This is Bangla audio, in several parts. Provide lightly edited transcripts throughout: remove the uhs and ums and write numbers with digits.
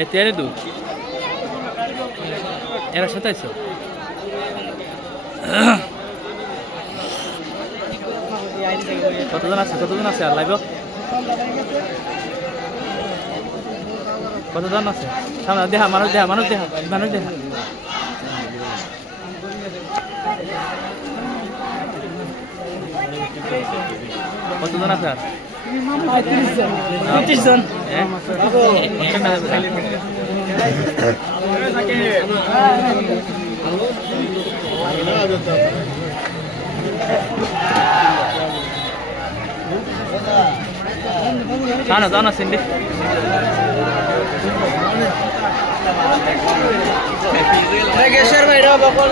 এ তেরে দু এরা সাথে আইছো কতজন আছে আর লাইভ কতজন আছে সামনে দেখা মানুষ দেখা কতজন আছে আর 35 জন sana sana sindi Geser ভাই রা বকল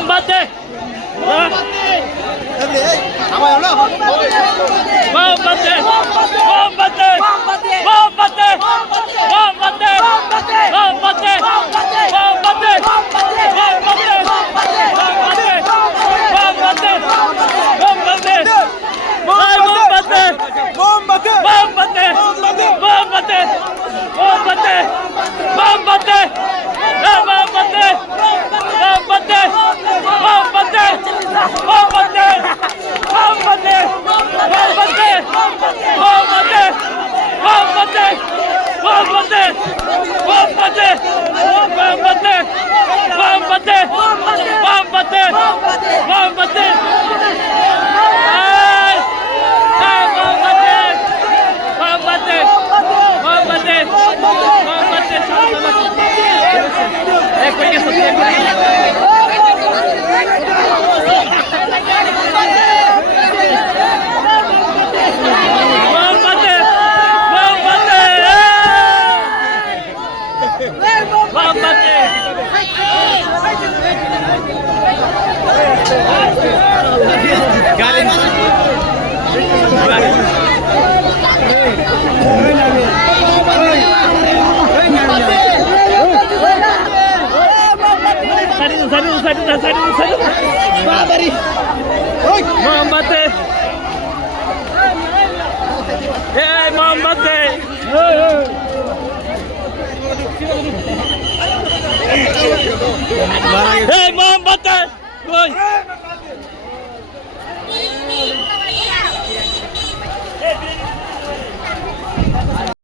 Mbappe Hey, Mom,